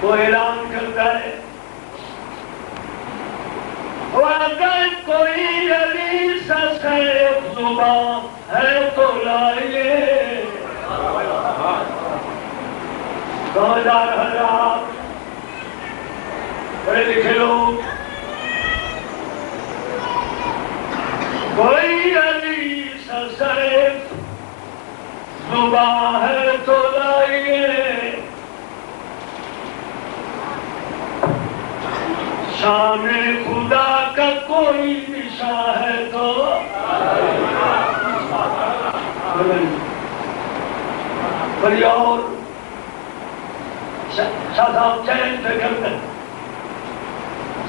وہ اعلان کرتا ہے اگر کوئی علی سا سیف زباں ہے تو لائیے سمجھدار حضرات پڑھے لکھے لوگ کوئی علی سا سیف زباں ہے تو لائیے شان خدا کا کوئی نشاں ہے تو بڑی اور شاہ صاحب چین سے کرتے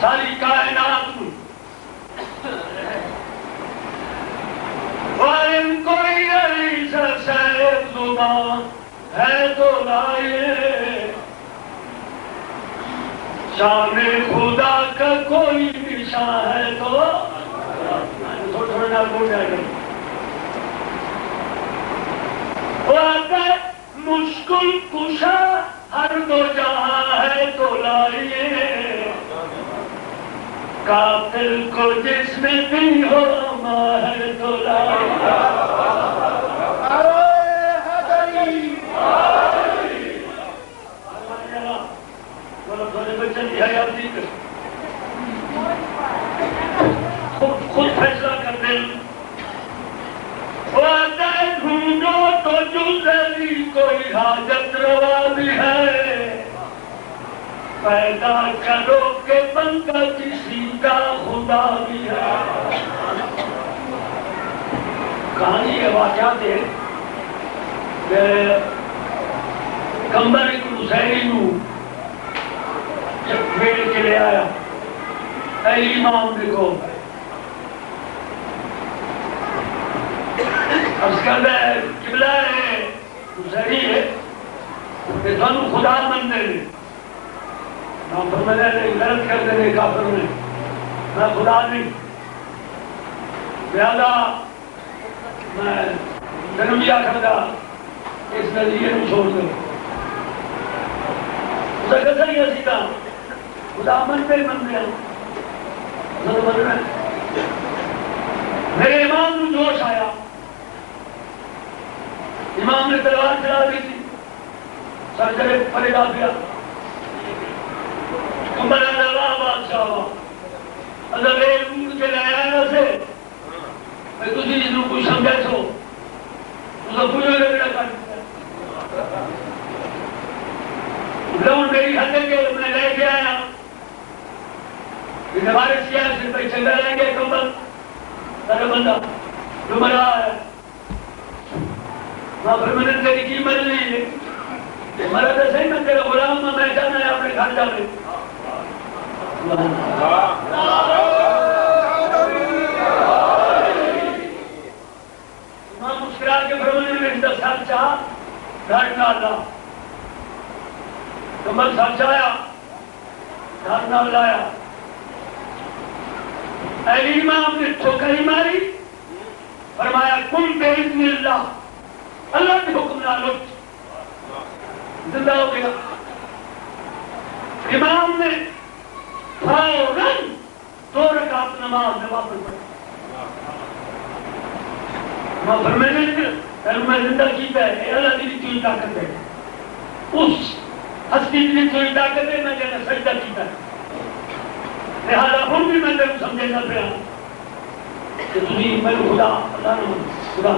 ساری کائنات وَإِن کوئی علی سا سیف زباں ہے تو لائیے شان خدا کا کوئی نشاں ہے تو تھوڑا نہ بول جائے گا اگر مشکل کشا ہر دو جہاں ہے تو لائیے قاتل کو جس میں بھی ہو اما ہے تو لائیے خود فیصلہ کر دیں اگر ڈھونڈو تو جزری کوئی حاجت روا بھی ہے پیدا کرو کہ بندہ کسی کا خدا بھی ہے کہانی کے واقعات ہے کہ کمبر حسینی نو بھیڑ کے لے آیا اے امام دیکھو اس کا قبلہ ہے حسینی ہے کہ تھانو خدا من دے نام فرمایا ہے غلط کر دے کافر نے میں خدا نہیں لہذا میں جنم بھی آخر گا اس نظریے کو چھوڑ دو اسے کسا ہی اسی کا خدا من پہ من گیا میرے امام کو جوش آیا امام نے تلوار چلا دی تھی سر کرے پرے ڈال دیا کمبر اللہ بادشاہ اگر کے لایا سے میں تجھے جنہوں کو سمجھا سو اسے پوچھو گے میرا کر لون میری حد کے میں لے کے آیا کہ ہمارے سیاسی پہ چنگا لیں گے کمبر تارا بندہ جو مرا ہے وہاں پر میں نے تیری قیمت نہیں ہے مرا تو صحیح میں تیرا غلام میں جانا ہے اپنے گھر جانے امام مسکرا کے فرمانے میں اس سال چاہا گھر ڈالا کمبل سال چاہیا گھر نہ لایا علی امام نے ٹھوکری ماری فرمایا کم باذن اللہ اللہ کے حکم نہ لٹ زندہ ہو گیا امام نے فوراً 2 رکعت نماز میں واپس پڑھی امام فرمانے میں زندہ کیتا ہے اللہ کی کوئی طاقت ہے اس ہستی کی کوئی طاقت ہے میں نے سجدہ کیتا ہے لہذا ہم بھی میں تیرے سمجھے نہ پیا کہ تجھے میں خدا اللہ نے خدا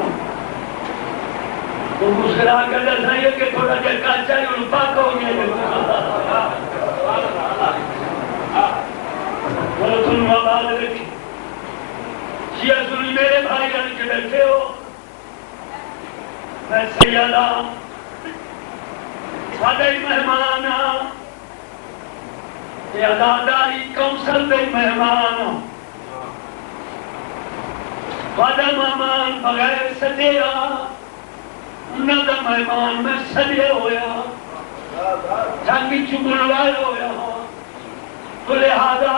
تو مسکرا کر دسا یہ کہ تھوڑا جا کچا ہی ان پاک ہو گیا بولو تم آباد رکھی شیعہ سنی میرے بھائی جان کے بیٹھے ہو میں سیدہ فادی مہمان یہ اداداری کونسل دے مہمان وعدہ مہمان بغیر سجیا انہوں دا مہمان میں سجے ہویا جنگی چبلوائے ہویا تو لہذا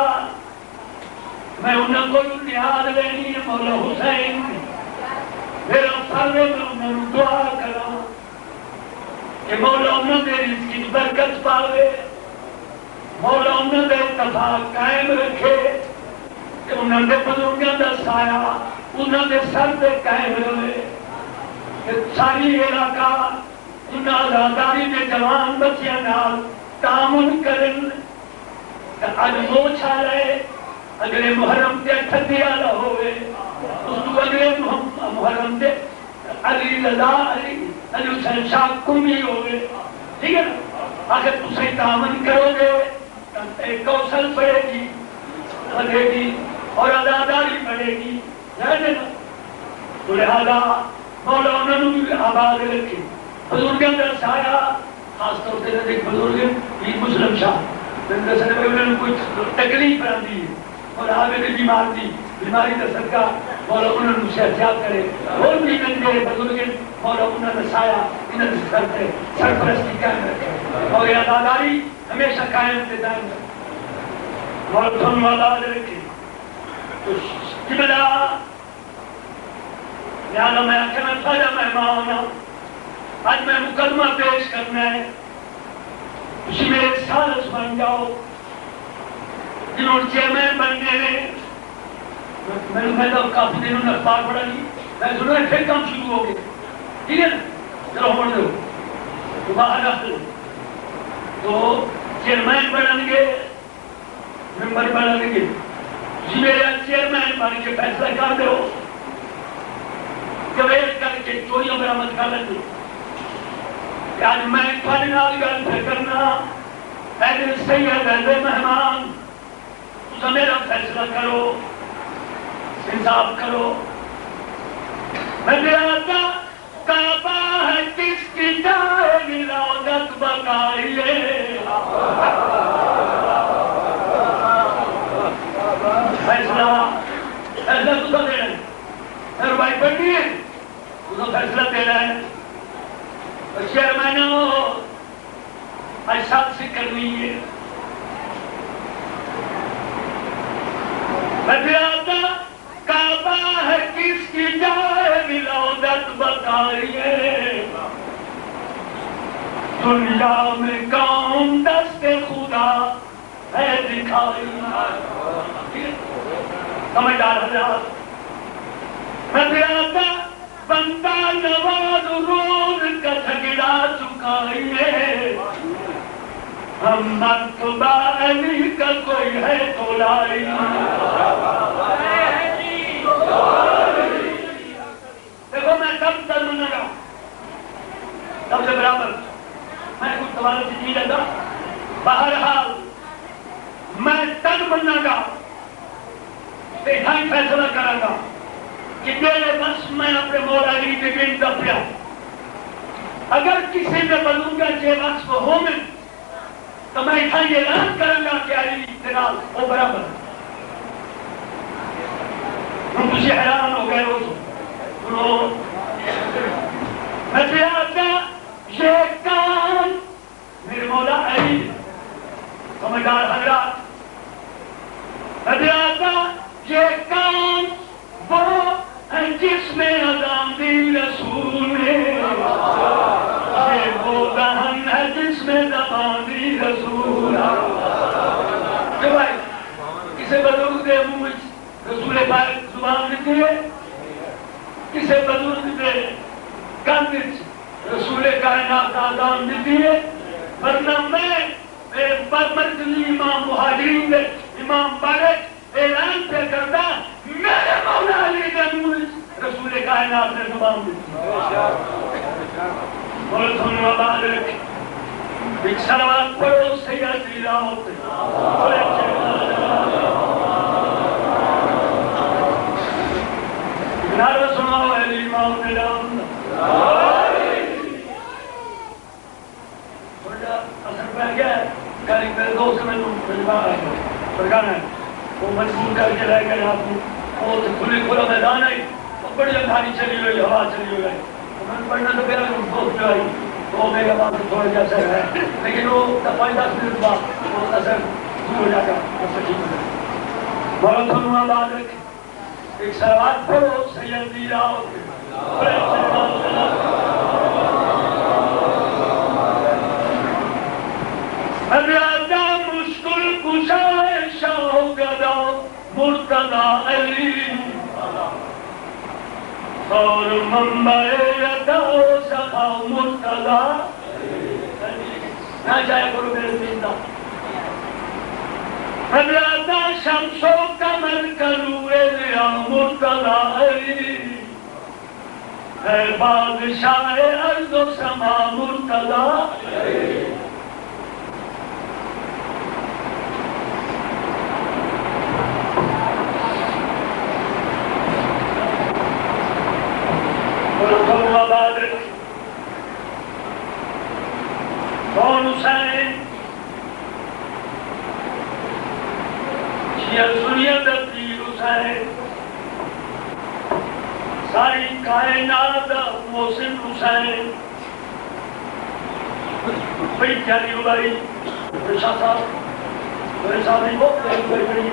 میں انہوں کو نیاد لینی ہے مولا حسین میرا فرض میں انہوں دعا کرا کہ مولا انہوں دے رزق کی برکت پاوے مولا انہوں نے اتفاق قائم رکھے کہ انہوں نے بزرگوں کا سایہ انہوں نے سر پہ قائم رہے کہ ساری علاقہ انہوں آزاداری میں جوان بچیاں نال تعامل کرن اج موچھا رہے اگلے محرم کے ٹھنڈی والا ہوئے اس کو اگلے محرم کے علی رضا علی حسین شاہ کمی ہوئے ٹھیک ہے نا اگر تسے تعامل کرو گے ایک کوسل پڑے گی بڑھے گی اور اداداری بڑھے گی تو لہذا مولا انہوں نے بھی آباد رکھی بزرگوں کا سایہ خاص طور سے ایک بزرگ عید مسلم شاہ انہوں نے کچھ تکلیف رہتی ہے اور آگے نے بیماری کا صدقہ مولا انہوں نے احتیاط کرے اور بھی گندے بزرگ مولا انہوں نے سایہ انہوں نے کرتے سرپرستی قائم رکھے اور یہ اداداری ہمیشہ قائم دیتا ہے مولا تم آباد رکھے تو قبلہ لہذا میں آخر میں سارا مہمان ہوں آج میں مقدمہ پیش کرنا ہے اسی میرے سالس بن جاؤ جنہوں نے چیئرمین بننے میں تو کافی دنوں نے اخبار پڑھا نہیں میں سنوں نے پھر کام شروع ہو گئے ٹھیک ہے چلو پڑھ دو تو باہر تو چیئرمین بنن گے ممبر بنن گے اسی میرے چیئرمین بن کے فیصلہ کر دو کبیر کر کے چوریوں برآمد کر لیں کہ آج میں تھوڑے نال گل پھر کرنا اے سید اے مہمان تو میرا فیصلہ کرو انصاف کرو میں میرا کعبہ ہے کس کی جائے ولادت بقائیے فیصلہ تو دینا ہے روائی پڑھنی ہے تو فیصلہ دینا ہے چیئرمینوں احساس سے کرنی ہے کعبہ ہے کس کی جائے ملا دنیا میں کون دست خدا ہے دکھائی. سمجھدار حضرات، میں پیادا بندہ نواز روز کا جھگڑا چکائیے، ہم مرتبہ علی کا کوئی ہے تو لائی. دیکھو میں سب تر منہ گا سب سے برابر، میں کچھ سوال سے نہیں لگا. بہرحال میں تن منہ گا ہی فیصلہ کروں گا کہ میرے بس میں اپنے مولا علی کے دن دبیا. اگر کسی نے بلوں گا کہ وصف ہو میں تو میں یہ اعلان کروں گا کہ علی جناب وہ برابر. ہم کچھ حیران ہو گئے میں پیادا یہ کام میرے مولا علی. سمجھدار حضرات، میں پیادا یہ کام وہ ہے جس میں اذان دی رسول نے، یہ وہ دہن ہے جس میں زبان دی رسول. کہ بھائی کسے بزرگ دے منہ رسول پاک زبان دیتی ہے، کسے بزرگ دے کان رسول کائنات اذان دیتی ہے. ورنہ میں مرکزی امام مہاجرین دے امام بارک اعلان پہ کرتا میرے مولا علی کے منہ رسول کائنات نے زبان دیتی. بولو سنو آباد رکھیں، ایک سلوات پڑھو سیدی راوت. نعرہ سناؤ علی موت رام. اثر پہ گیا کل میرے دوست میں پرگانا ہے وہ مجبور کر کے رہ گئے. آپ کو وہ کھلا میدان ہے، وہ بڑی انگاری چلی ہوئی، ہوا چلی ہوئی ہے. میں پڑھنا تو پہلے دوست جو آئی وہ میرے بعد تھوڑا جا اثر ہے، لیکن وہ 5-10 منٹ بعد وہ اثر دور ہو جاتا ہے. بولو سنو آباد رکھیں، ایک سلوات پڑھو سیدی راوت. ابیادہ مشکل کشائے شاہ گدا مرتضی علی، اور منبع عطا و سخا مرتضی نہ جائے کرو میرے زندہ. ابیادہ شمس و قمر کا نور ضیا مرتضی علی، ہے بادشاہ ارض و سما مرتضی. کون حسین سنیت پیر حسین، ساری کائنات محسن حسین. بڑی پیاری بھائی شاہ صاحب میرے ساتھ نہیں بہت پیاری بڑی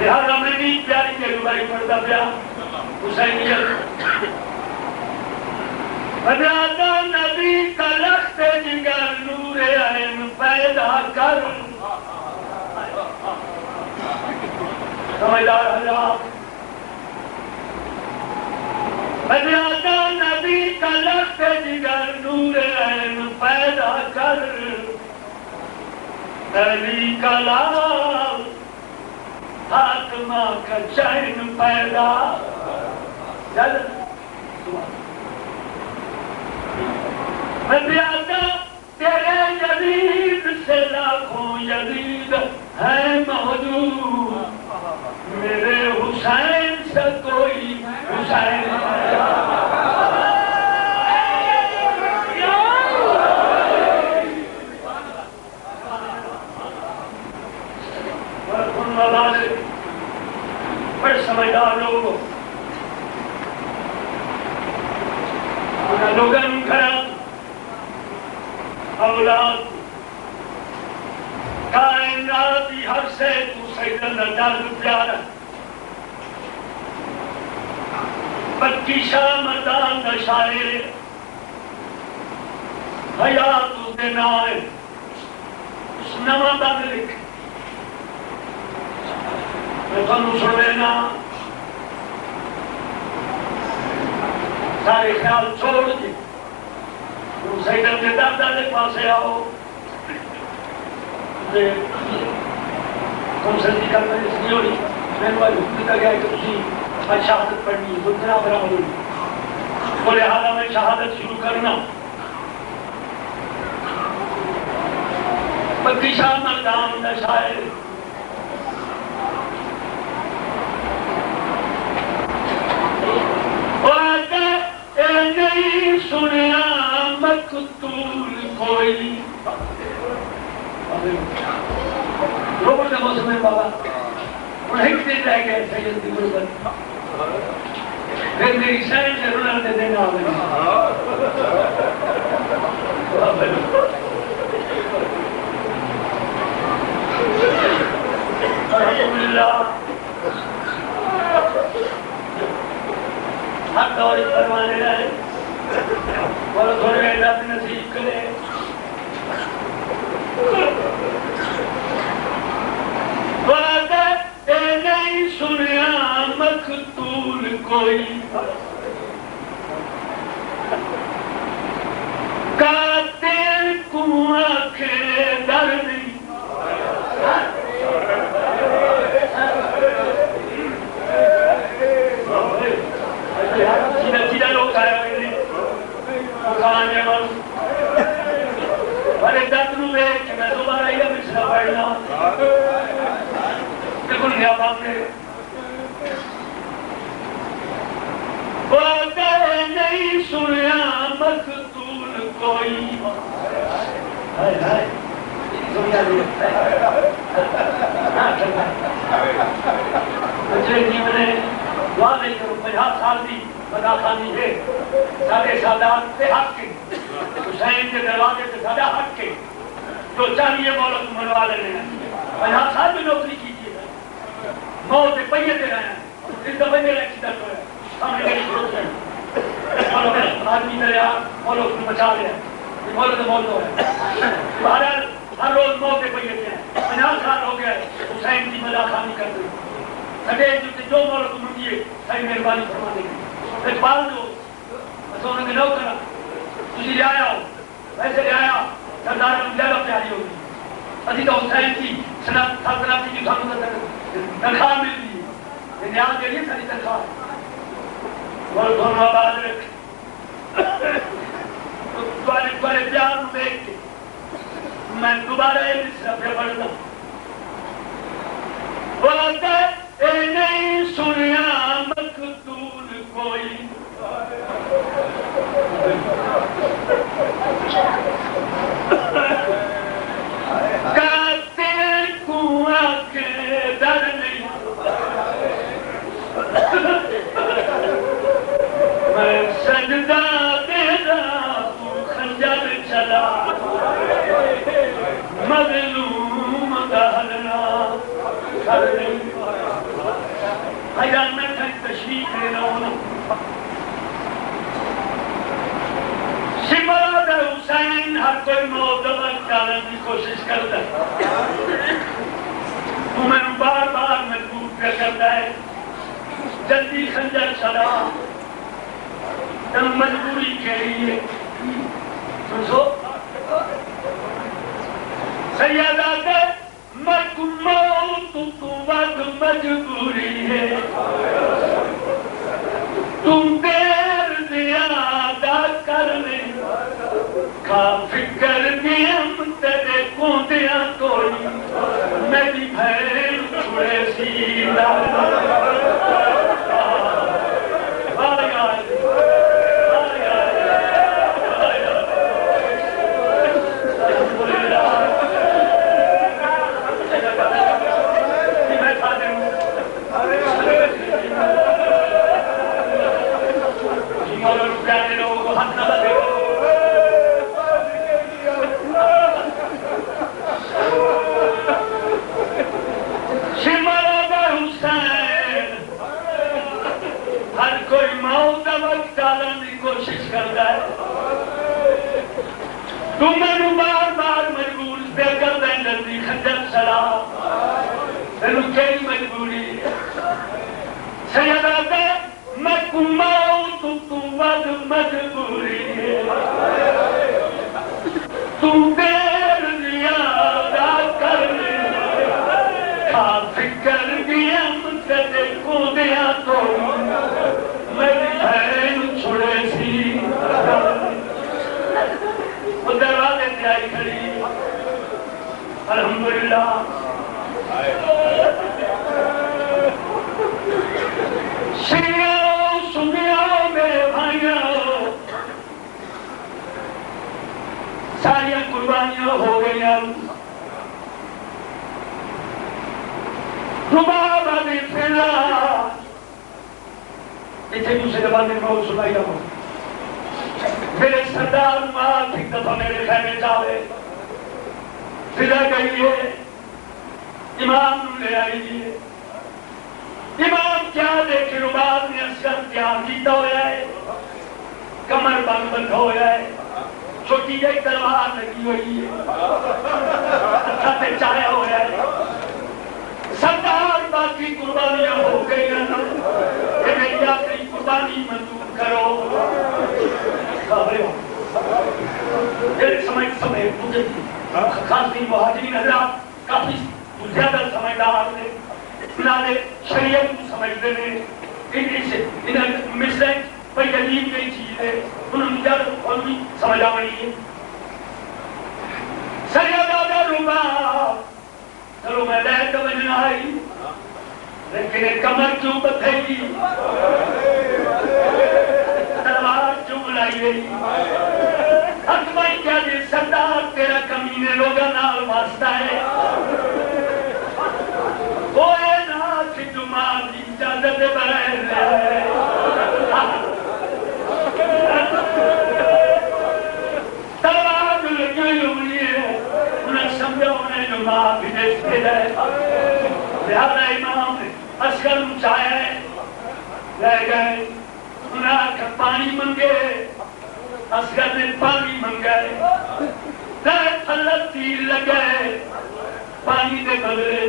لہذا میں بھی پیاری پیاری بھائی پڑھتا پیا حسینیت. ابیادہ نبی کا لخت جگر نور عین پیدا کر. سمجھدار حضرات، ابیادہ نبی کا لخت جگر نور عین پیدا کر. علی کا لال فاطمہ کا چین پیدا کر. ابیادہ تیرے یزید سے لاکھوں یزید ہیں موجود، میرے حسین سے کوئی حسین بڑے سمجھدار لوگ لوگن کرم اولاد کائناتی ہر سے تو سیدنا جان پیارا. بکی شامدان شاعر حیات دینا ہے نواں بند لکھ میں تھانوں سننا سارے خیال چھوڑ دی سیدر کے دادا کے پاسے آؤ کم سردی کرنا اس لیے ہوئی میں نے حکم دیا گیا کہ تھی شہادت پڑھنی گنجنا برابر ہوئی تو لہذا میں شہادت شروع کرنا پکی شاہ مردان دا شاعر نہیں سنیا مقتول کوئی روبر کا موسم ہے بابا انہیں ایک دن رہ گئے سید دی غربت پھر میری سین سے رونا دے دینا آگے الحمدللہ حق اور فرمانے رہے اور تھوڑے اللہ نصیب کرے وعدہ اے نہیں سنیا مقتول کوئی قاتل کو آنکھیں در نہیں سیدھا لوگ آئے ہوئے ہیں کھانے والوں بڑے درد نو ہے کہ میں دوبارہ یہ مصرع پڑھنا بالکل نیا بات ہے وعدہ نہیں سنیا مقتول کوئی ہائے ہائے دنیا دیکھتا ہے مجھے نہیں میں نے دعا نہیں کروں 50 سال دی مداخانی ہے سارے سادات پہ حق کے حسین کے دروازے پہ سادہ حق کے جو چاہیے مولا کو منوا لینے ہیں 50 سال بھی نوکری کیجیے موت پہ پہیے دے رہے ہیں اس دفعہ میرا ایکسیڈنٹ ہوا ہے سامنے میری گروپ ہے آدمی میرے آپ مولا کو بچا لیا یہ مولا تو موت ہو ہے بہرحال ہر روز موت پہ پہیے دے ہیں 50 سال ہو گیا حسین کی مداخانی کر دیں سٹے جو مولا کو منگیے صحیح مہربانی فرما دیں گے ایک بار دو بس انہوں نے نو کرا تجھے لے آیا ہو ویسے لے آیا سردار میں زیادہ پیاری ہوگی ابھی تو حسین کی سلطنت کی جو سانوں تنخواہ مل رہی ہے یہ نیاز کے لیے ساری تنخواہ اور دونوں آباد رکھ تمہارے پیار میں دیکھ کے میں دوبارہ یہ مصرع پہ پڑھتا بولتا اے نہیں سنیا مقتول کوئی قاتل کو آنکھیں در نہیں میں سجدہ دینا تو خنجر چلا مظلوم دہلنا کر نہیں حیران میں تھا تشریف لینا ہونا سمراد حسین ہر کوئی موضوع کرنے کی کوشش کرتا ہے تو میں بار بار مجبور کیا کرتا ہے جلدی خنجر چلا تم مجبوری کے لیے سنسو سیدہ کے موت تو وقت مجبوری ہے تم دیر زیادہ کرنے کا فکر دیم تیرے کودیاں کوئی میری بھین چھوڑے سیدھا تم میں بار بار مجبور پہ کر دیں جلدی خنجر چلا تینوں کئی مجبوری سیدہ دے میں کماؤں تو ود مجبوری تو دیر زیادہ کر کھا فکر دیا مجھے کو دیا تو میری بہن چھوڑے سی وہ دروازے سے آئی کھڑی الحمدللہ شریعوں سنیوں میرے بھائیوں ساری قربانیاں ہو گئی ہیں رباب ابھی پھیلا اتنے دوسرے دفعہ میں بہت سنائی ہوں میرے سردار ماں ایک دفعہ میرے خیمے جاوے فضا گئی ہے امام لے آئی ہے امام کیا دیکھے رباب نے اصغر کیا کیتا ہوا ہے کمر بند ہو ہے چھوٹی ایک تلوار لگی ہوئی ہے ہاتھ چایا ہوا ہے سردار باقی قربانیاں ہو گئی ہیں کہ میری آخری قربانی منظور کرو ایک سمجھ مجھے خاصی مہاجرین حضرات کافی زیادہ سمجھدار نے انہوں شریعت کو سمجھتے ہیں انہیں مسلک پر عجیب کئی چیز ہے انہوں نے زیادہ علمی سمجھا بنی ہے سیدہ رباب چلو میں لے تو بجنا آئی لیکن ایک کمر کیوں بتھے گی تلوار کیوں بلائی گئی حق بھائی کیا جی سردار تیرا کمینے لوگا نال واسطہ ہے کوئے ناچ جمعہ دی اجازت بغیر لے تلوار لگی ہوئی ہے انہیں سمجھا انہیں جمعہ بھی دیکھتے رہے لہذا امام نے اصغر اچھایا ہے لے گئے انہیں آکر پانی منگے اصغر نے پانی منگائے لے پھلت تیر لگئے پانی دے بدلے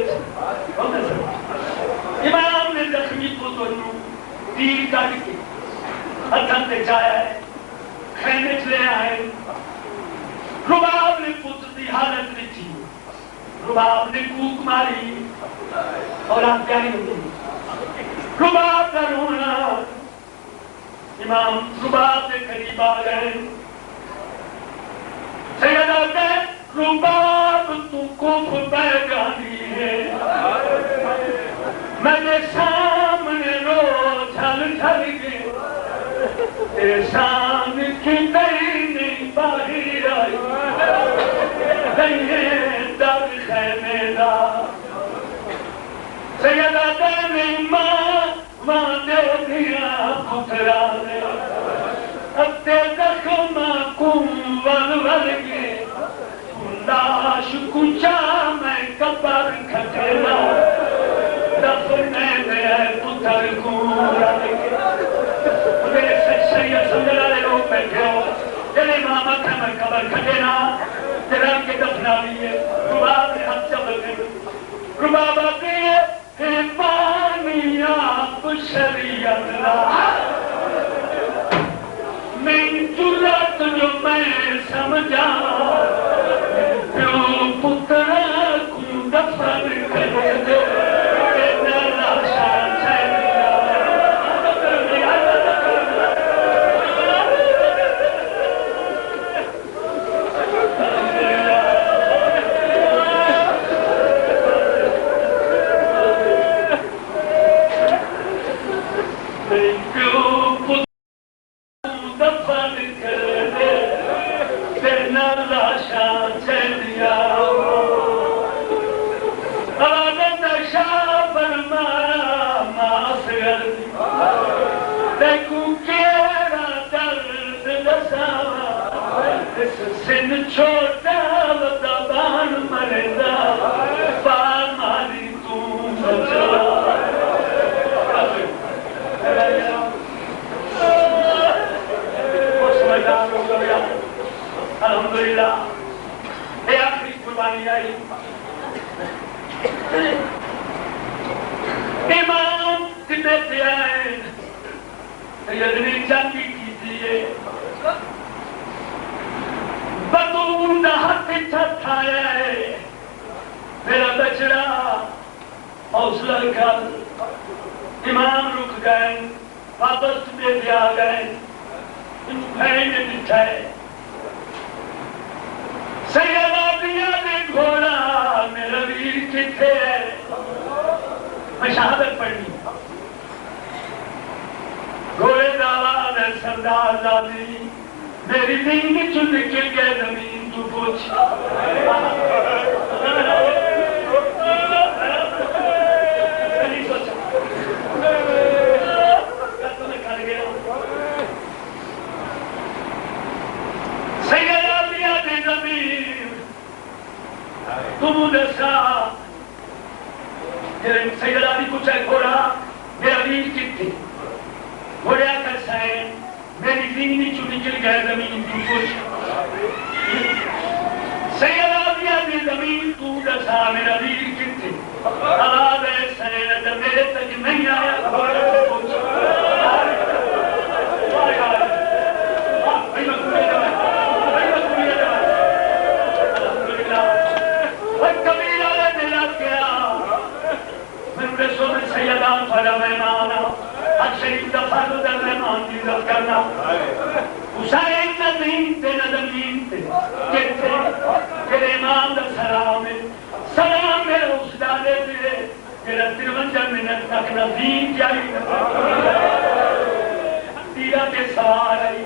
امام نے زخمی پتروں تیر کٹ کے ہتھن تے جایا ہے خیمے چلے آئے رباب نے پتر دی حالت لکھی رباب نے کوک ماری اور آپ کیا نہیں ہوتی رباب کا رونا امام رباب کے قریب آ گئے سیدہ کہ رباب تو کفر بیگانی ہے میرے سامنے رو جھل جھل گئے احسان کی نہیں باہر آئی دہیے در خیمے دا سیدہ دینی ماں دے دیا پترانے اتے زخم کم ول گئے لاش کچا میں قبر کھٹیلا دفنے میں پتر کو رل گئے میرے سید سمجھ لے لوگ بیٹھے ہو تیرے ماما تھا میں قبر کھٹینا تیرا کے دفنا لیے رباب نے ہاتھ چبل گئے رباب آتے ہیں پانی آپ شریعت لا میں جرات جو میں سمجھا پیو پتر کو دفن کر دے چھوٹا دبان مردا پاماری تم بچا الحمدللہ امام کتے آئے سیدنی جنگی کیجئے بدون ہاتھ چھت آیا ہے میرا بچڑا حوصلہ کر امام رک گئے واپس بے دیا گئے بھائی نے بٹھائے سیدہ دیا نے گھوڑا میرا ویر کتے ہے میں شہادت پڑھنی گھوڑے داواد ہے سردار دادی میری دین چل نکل گئے زمین تو پوچھ سیدہ دیا دی زمین تم دسا سیدہ دی پوچھا گھوڑا میرا ویر کتے گھوڑیا کر سائن میری زندگی چو نکل گئے زمین تو پوچھ سیدہ دیا دی زمین تو دسا میرا ویر کتے آواز ہے سائن جب میرے تک نہیں آیا گھوڑا تو پوچھ سیدان فلا مہمانا حق شریف دفعہ تو در مہمان کی عزت کرنا حسین نظیم تے ندمین تے کہتے تیرے امام دا سلام ہے اس ڈالے تیرے تیرا ترونجا منت تک نظیم جائی تیرا کے سوار آئی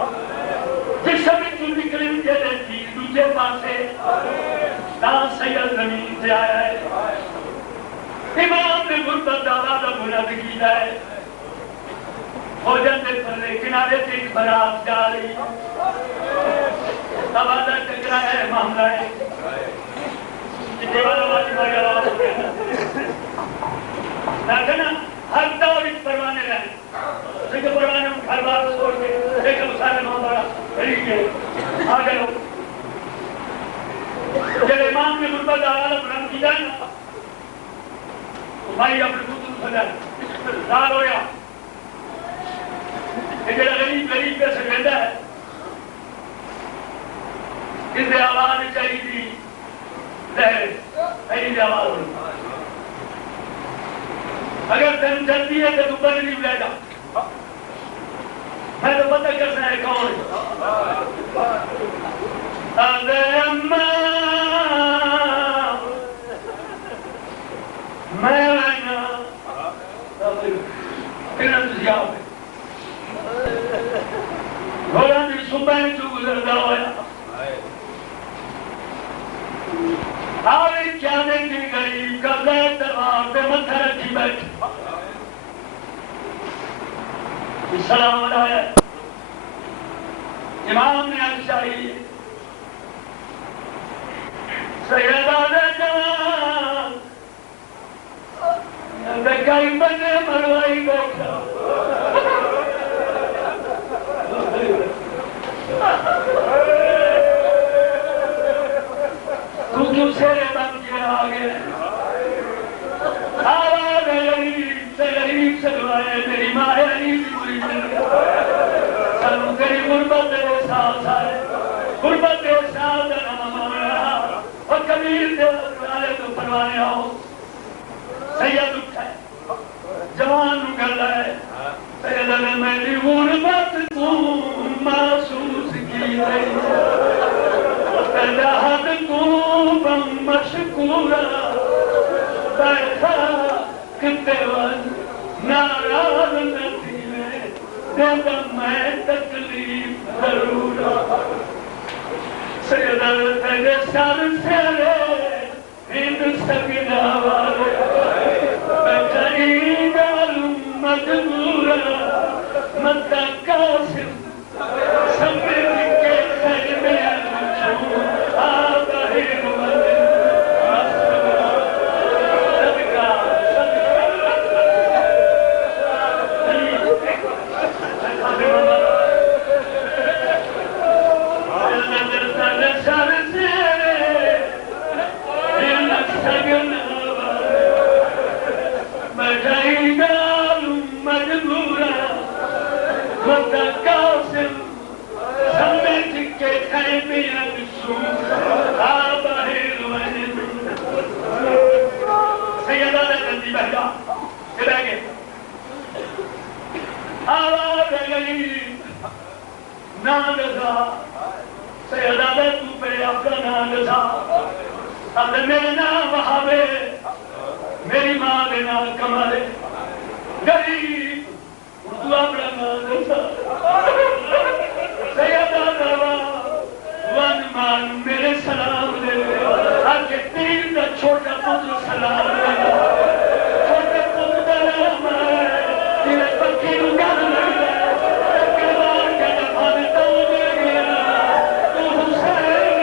جس سمیں جو نکلیں جلے تیر دوجے پاسے تاں سید زمین تے آیا ہے امام نے غربت دعویٰ دا بلند کی جائے فوجن دے پھلے کنارے سے ایک برات جا رہی آوازہ ٹکرا ہے معاملہ ہے دیوال آواز مارے آواز ہو گیا لیکن ہر دور اس پروانے رہے سکھ پروانے ہم گھر بار چھوڑ کے ایک مسالے معاملہ رہی گئے آگے لوگ جب امام نے غربت دعویٰ دا بلند کی جائے بھائی اپنے خود سجائے دار ہویا یہ جڑا غریب پہ سکندہ ہے اس دے آواز چاہی تھی لہر ایلی دے آواز ہوئی اگر تن جلدی ہے تو بدلی لے جا میں تو پتہ کرنا ہے کون آدھے اممہ میں رہنا کنا تجیاب ہے گھوڑا دی صبح جو گزردہ ہویا آوے کیانے کی غریب کا زید دربار پہ متھا رکھی بیٹھ السلام علیہ امام نے آشائی سیدہ دے جوان دکھائی بنے مروائی بیٹھا تو کیوں سیرے بن کے آگے آواز غریب سے دعائے میری ماں غریب کی بری زندگی سنو تیری غربت دے احساس آئے غربت دے احساس دے نام آیا اور کبیر دے آئے تو پروانے آؤ سید اٹھائے جوان نکل آئے سید نے میری غربت تو محسوس کی رہی تجاہد تو بمشکورا بیٹھا کتے ون ناراض نتیلے دیدہ میں تکلیف ضرورا سید تجھے سر سیرے ہند سکنا والے بچائی گالوں مجبورا متقاسم سمجھ کے خیر میں مجھو آباہی مدد صدقہ سر سے سیدہ نے جلدی بہ جا کہ بہ گئے آواز گئی نام رضا سیدہ نے تو پہ اپنا نام رضا اب میرے نام وہابے میری ماں کے نام کمالے غریب اردو اپنا نام رضا سیدہ دعویٰ ون مان میرے سلام دے آج کے تین کا چھوٹا پتر سلام دے چھوٹے پتر کا نام ہے تیرے پکی نگاہ لگ گیا کروار کے دفعہ تو دے گیا تو حسین سیدہ جہاں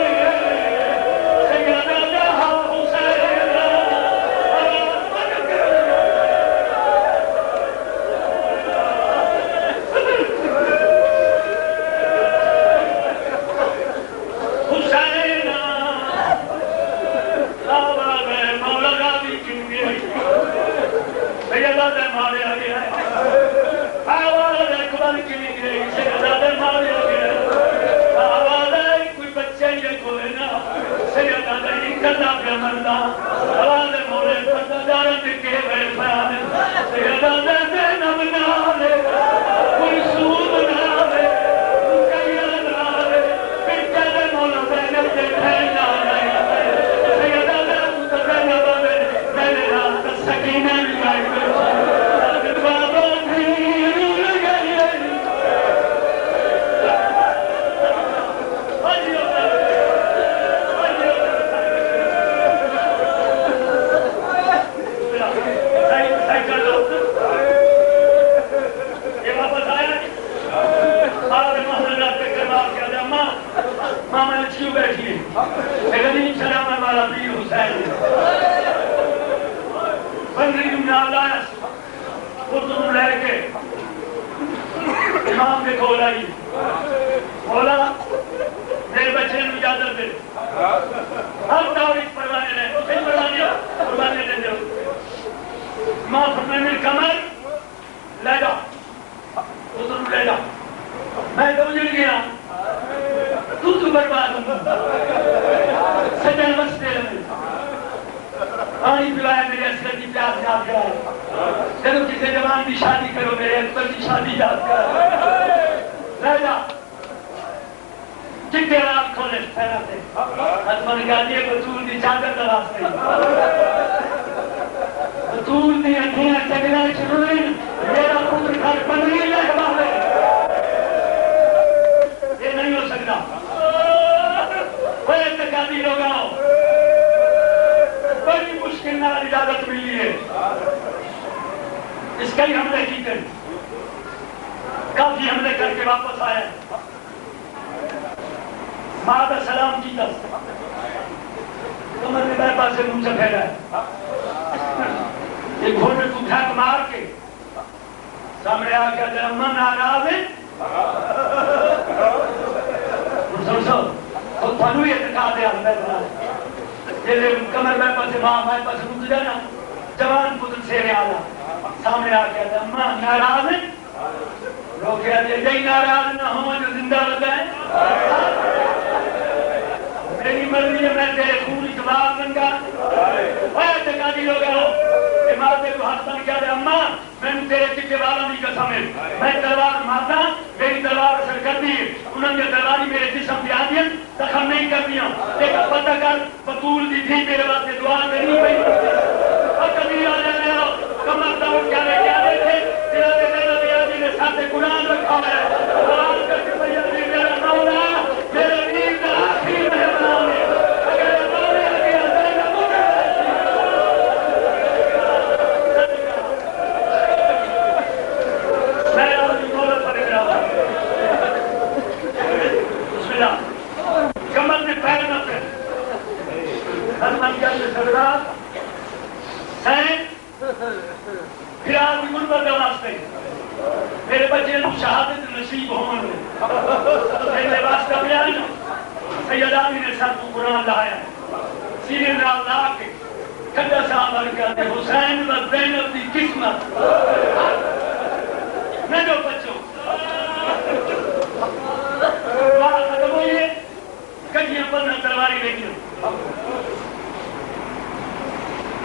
حسین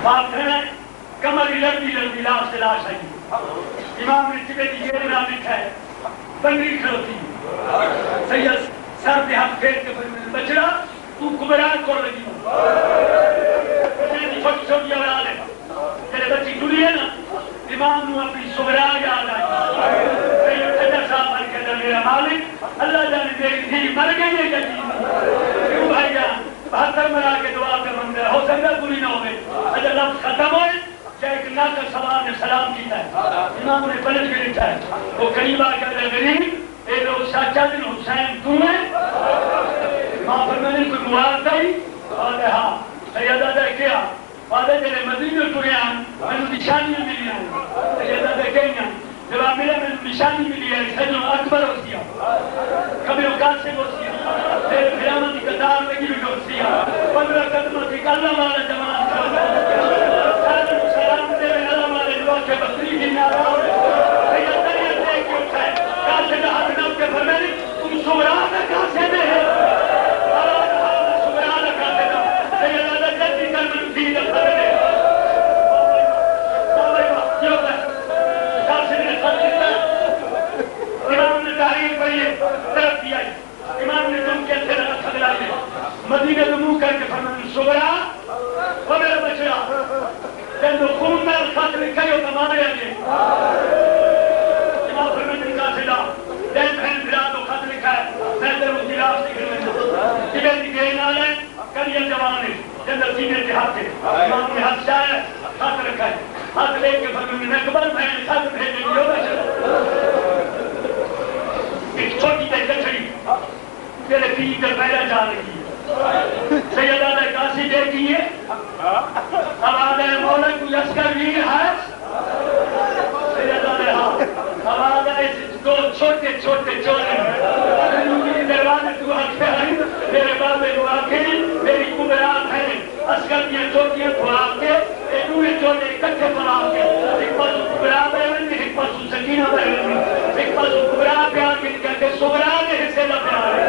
آپ کہنا کمر لڑتی لڑتی لاش سے لاش آئی. امام نے چکے کی یہ نام لکھا ہے بنگری کھڑوتی سید سر پہ ہاتھ پھیر کے بچڑا تو کبران کر لگی چھوٹی چھوٹی اولاد ہے تیرے بچی ڈلی ہے نا امام نو اپنی صبرا یاد آئی خجر صاحب بن کے میرا مالک اللہ جانے میری دھی مر گئی ہے کیوں بھائی جان 72 مرا کے دعا کر بندے ہو سکتا پوری نہ ہوئے اگر لفظ ختم ہوئے کیا ایک ناکر سوال نے سلام کیتا ہے امام نے پلٹ کے لکھا ہے وہ قریب آ کر غریب اے لوگ ساچا دن حسین تو ہے ماں پر میں نے کوئی مواد دائی اور ہاں سیدہ دے کیا وعدے تیرے مدینہ ٹریان میں نے نشانیاں ملی ہیں سیدہ دے کہیں جب آپ ملے میں نے نشانی ملی ہے سجن اکبر ہو سیا کبھی اوقات سے ہو سیا تیرے پھرامن کی قطار لگی بھی ہو سیا 15 قدموں کی کلم والا جوان سارے سلام تیرے علم والے لوگ کے بطری کی نارا سیدہ دے دے کے اٹھائے کاسے کا حق نب کے فرمیلی تم سوران کاسے میں ہے مدینہ میں منہ کر کے فرمایا صبرا وہ میرا بچڑا جب خون میں خط لکھا ہو تو مارے آگے امام فرمایا کا سلا دین بہن بھرا تو خط لکھا ہے میں تیرے اس خلاف سے کرنے کہ میری گئے نہ لیں کریے جوان ہے جب سینے کے ہاتھ ہے امام نے ہاتھ چاہے خط رکھا ہے ہاتھ لے کے فرمایا اکبر بہن خط بھیجے گی ہو بچڑا ایک چھوٹی سی کچھڑی تیرے پیٹ پر پہلا جا رہی ہے سیدہ نے کاسی دے کیے اب آدھے مولا کو یسکر ویر ہے سیدہ نے ہاں اب آدھے دو چھوٹے چھوٹے چولے میری دروازے تو آکے آئی میرے بابے کو آکے میری کبرات ہے اسکر دیا چھوٹیاں کو آکے ایڈوئے چولے کٹھے پر آکے ایک پاسو کبرات ہے ایک پاسو سکینہ ہے ایک پاسو کبرات پہ آکے کہتے سبرات ہے حصے نہ پیارے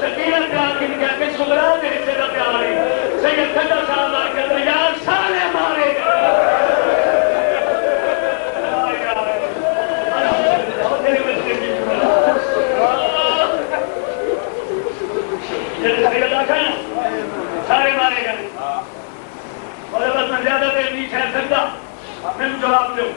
سکینہ پیار کی نکاہ کے سبرا نے حصے نہ پیارے سید خجر صاحب آ کے یار سارے مارے گئے سارے مارے گئے اور بس میں زیادہ دیر نہیں ٹھہر سکتا میں نے جواب دوں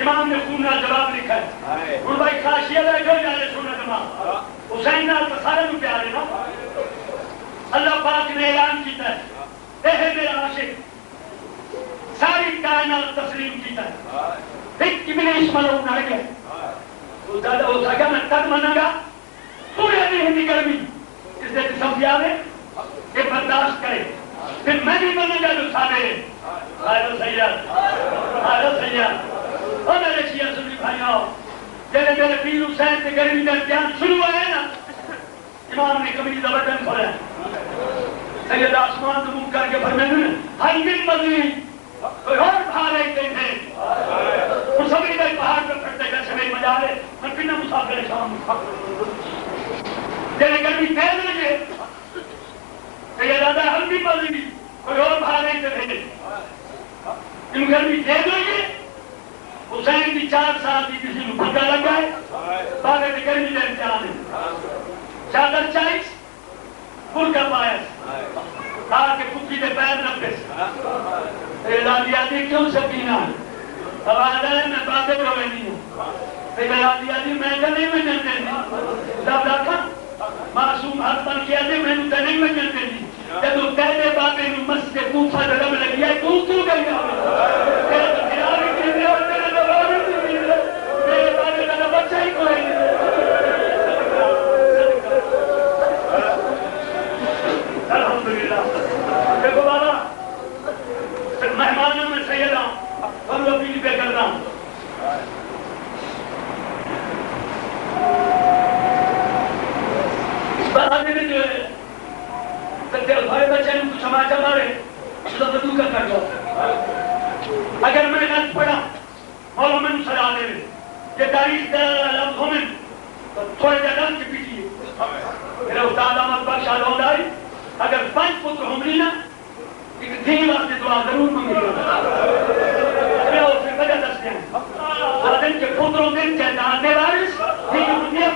امام نے خونہ جواب لکھا ہے ان بھائی خاشیہ بیٹھو جانے سننا جماعت حسین نال تو سارے نو پیارے نا اللہ پاک نے اعلان کیتا ہے اے میرا عاشق ساری کائنات تسلیم کیتا ہے ایک ابلیس ملعون نہ گئے وہ کہا میں تب منوں گا پورے دن کی گرمی اس نے قسم دیا ہے کہ برداشت کرے پھر میں بھی منوں گا جو سارے آئے سیاد اور میرے شیعہ سنی بھائیوں جیسے میرے پیر حسین سے گرمی کا امتحان شروع ہے نا امام نے کبھی کا بٹن کھولا سید آسمان تو منہ کر کے فرمایا ہر دن مزید کوئی اور بھارے کہیں تھے وہ سبھی کا پہاڑ پر پھٹتے گئے سبھی مجا لے میں پھر نہ مسافر شام جیسے گرمی تیز لگے سید آدھا ہر دن مزید کوئی اور بھارے کہیں ان گرمی تیز لگے حسین کی 4 سال کی کسی کو پھٹا لگا ہے باغے میں گرمی کا امتحان ہے چادر چائس پھول کا پایس آ کے پھکی دے پیر نپس لادیادی کیوں سکینہ اب آدھا ہے میں باتیں کو نہیں ہوں لادیادی میں کا نہیں میں جنتے نہیں جب رکھا معصوم ہاتھ بن کیا دے میں نے نہیں میں جنتے نہیں جب تو پہلے بابے نے مسجد کوفہ درم لگیا ہے تو کیوں گئی تیرا تو خیال ہی کے اور میرے میرے بابے کا بچہ ہی کوئی نہیں الحمدللہ دیکھو بابا مہمانوں میں سیدہ ہم لوگ بھی پہ کر رہا ہوں اس بار آگے میں جو ہے بھائی بچے نے کچھ سماچا مارے تو بدو کا کر دو اگر میں نے پڑھا مولا میں سجا دے یہ تاریخ لفظوں میں تھوڑے جگہ کی پیچھے میرا استاد احمد بخش آدھائی اگر 5 پتر ہوں گی نا ایک دھی واسطے دعا ضرور منگی میں اس وجہ دستے ہیں آدم کے پتروں دن جائیداد دے وارث دھی دنیا